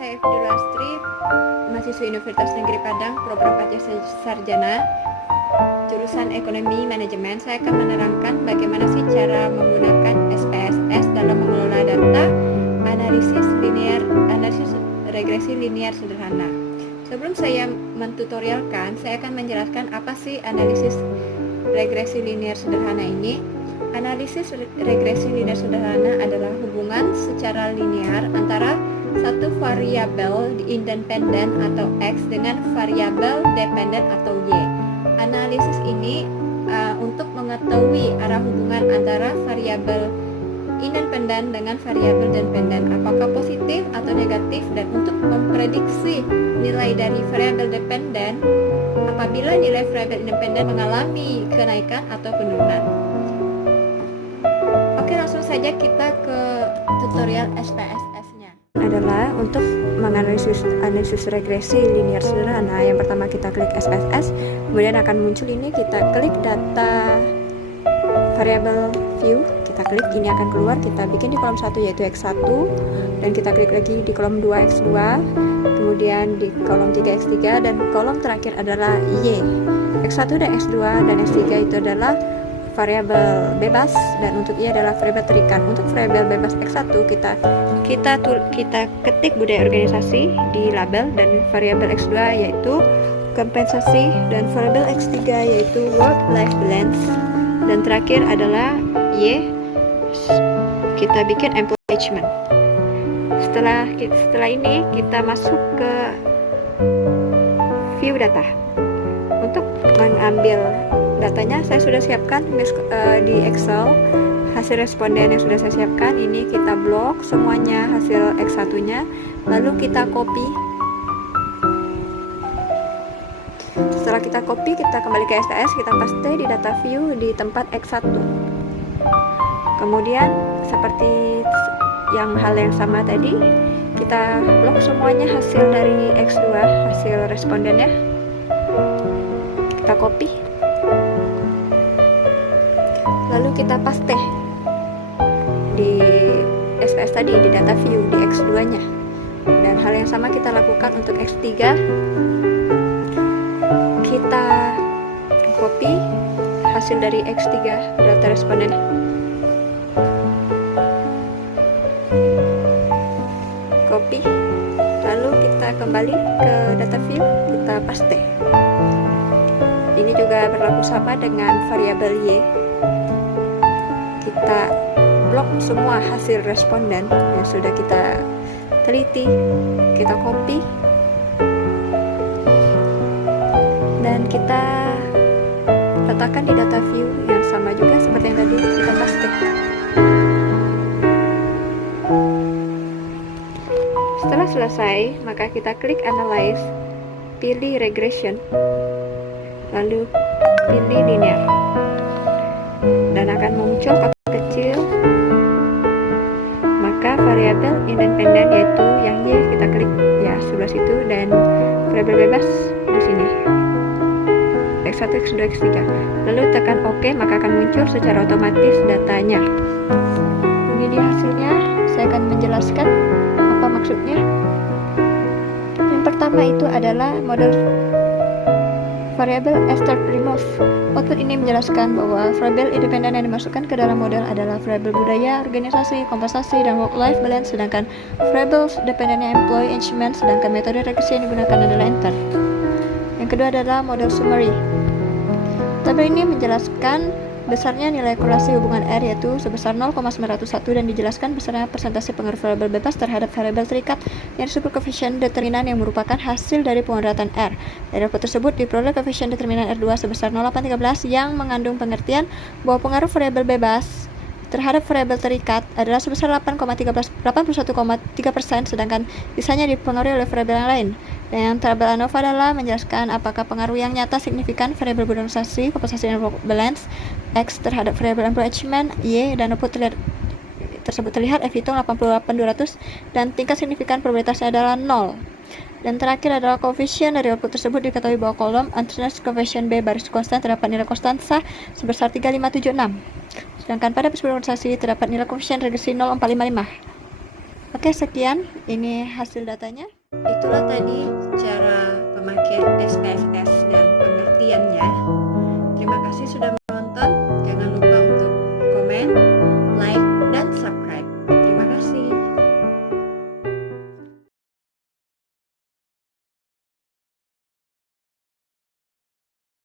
saya Evdi Lastri, mahasiswa Universitas Negeri Padang, program Pasca Sarjana, jurusan Ekonomi Manajemen. Saya akan menerangkan bagaimana sih cara menggunakan SPSS dalam mengelola data, analisis regresi linear sederhana. Sebelum saya mentutorialkan, saya akan menjelaskan apa sih analisis regresi linear sederhana ini. Analisis regresi linear sederhana adalah hubungan secara linear antara satu variabel independen atau X dengan variabel dependen atau Y. Analisis ini untuk mengetahui arah hubungan antara variabel independen dengan variabel dependen, apakah positif atau negatif, dan untuk memprediksi nilai dari variabel dependen apabila nilai variabel independen mengalami kenaikan atau penurunan. Oke, langsung saja kita ke tutorial SPSS-nya. Adalah untuk menganalisis regresi linear sederhana. Yang pertama kita klik SPSS, kemudian akan muncul ini, kita klik data variable view, kita klik, ini akan keluar, kita bikin di kolom 1 yaitu X1, dan kita klik lagi di kolom 2 X2, kemudian di kolom 3 X3, dan kolom terakhir adalah Y. X1 dan X2 dan X3 itu adalah variabel bebas, dan untuk Y adalah variabel terikat. Untuk variabel bebas X1 kita ketik budaya organisasi di label, dan variabel X2 yaitu kompensasi, dan variabel X3 yaitu work life balance, dan terakhir adalah Y, kita bikin engagement. Setelah ini kita masuk ke view data. Untuk mengambil datanya saya sudah siapkan di Excel hasil responden yang sudah saya siapkan. Ini kita blok semuanya hasil X1 nya, lalu kita copy. Setelah kita copy, kita kembali ke SPSS, kita paste di data view di tempat X1. Kemudian seperti hal yang sama tadi, kita blok semuanya hasil dari X2, hasil respondennya, kita copy, lalu kita paste di SPSS tadi, di data view di X2 nya. Dan hal yang sama kita lakukan untuk X3, kita copy hasil dari X3 data responden, copy, lalu kita kembali ke data view, kita paste. Ini juga berlaku sama dengan variabel Y, kita blok semua hasil responden yang sudah kita teliti, kita copy, dan kita letakkan di data view yang sama juga seperti yang tadi, kita paste. Setelah selesai, maka kita klik analyze, pilih regression, lalu pilih linear, dan akan muncul kotak kecil. Maka variabel independen yaitu yang Y kita klik ya sebelah situ, dan variabel bebas di sini X1, X2, X3. Lalu tekan OK, maka akan muncul secara otomatis datanya. Ini dia hasilnya. Saya akan menjelaskan apa maksudnya. Yang pertama itu adalah model variabel start remove. Output ini menjelaskan bahwa variabel independen yang dimasukkan ke dalam model adalah variabel budaya, organisasi, kompensasi, dan work life balance, sedangkan variabel dependennya employee engagement, sedangkan metode regresi yang digunakan adalah enter. Yang kedua adalah model summary. Tabel ini menjelaskan besarnya nilai korelasi hubungan R yaitu sebesar 0,901, dan dijelaskan besarnya persentase pengaruh variabel bebas terhadap variabel terikat yang disebut koefisien determinan yang merupakan hasil dari pemodatan R. Dari output tersebut diperoleh koefisien determinan R2 sebesar 0,813 yang mengandung pengertian bahwa pengaruh variabel bebas terhadap variabel terikat adalah sebesar 81,3%, sedangkan sisanya dipengaruhi oleh variabel yang lain. Dan yang tabel ANOVA adalah menjelaskan apakah pengaruh yang nyata signifikan variabel organisasi, kompensasi, dan work balance X terhadap variabel engagement Y, dan output tersebut terlihat F hitung 88.200 dan tingkat signifikan probabilitasnya adalah 0. Dan terakhir adalah koefisien dari output tersebut diketahui bahwa kolom unchanged koefisien B baris konstan terdapat nilai konstansa sebesar 3576. Sedangkan pada organisasi terdapat nilai koefisien regresi 0,455. Oke, sekian ini hasil datanya. Itulah tadi cara pemakaian SPSS dan